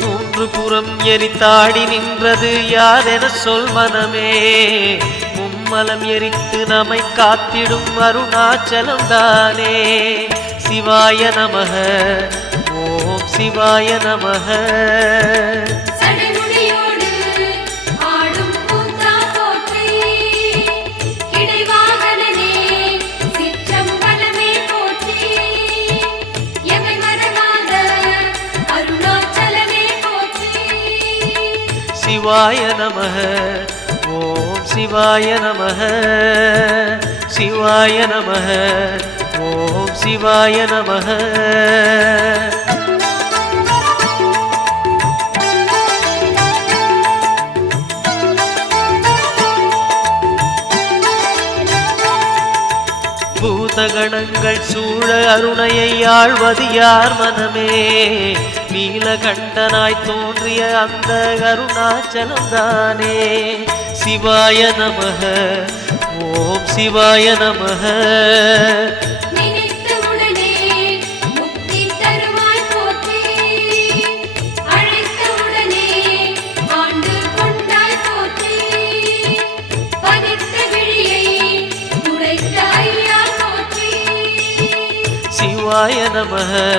மூன்று புறம் எரித்தாடி நின்றது யாரென சொல் மனமே. மும்மலம் எரித்து நம்மை காத்திடும் அருணாச்சலம் தானே. சிவாய நமக ஓம் சிவாய நமக. சிவாய நமக ஓம் சிவாய நமக. சிவாய நமக ஓம் சிவாய நமக. பூதகணங்கள் சூழ அருணையை ஆழ்வது யார் மனமே. நீலகண்டனாய் தோன்றிய அந்த அருணாச்சலம் தானே. சிவாய நமக ஓம் சிவாய நமக. சிவாய நமக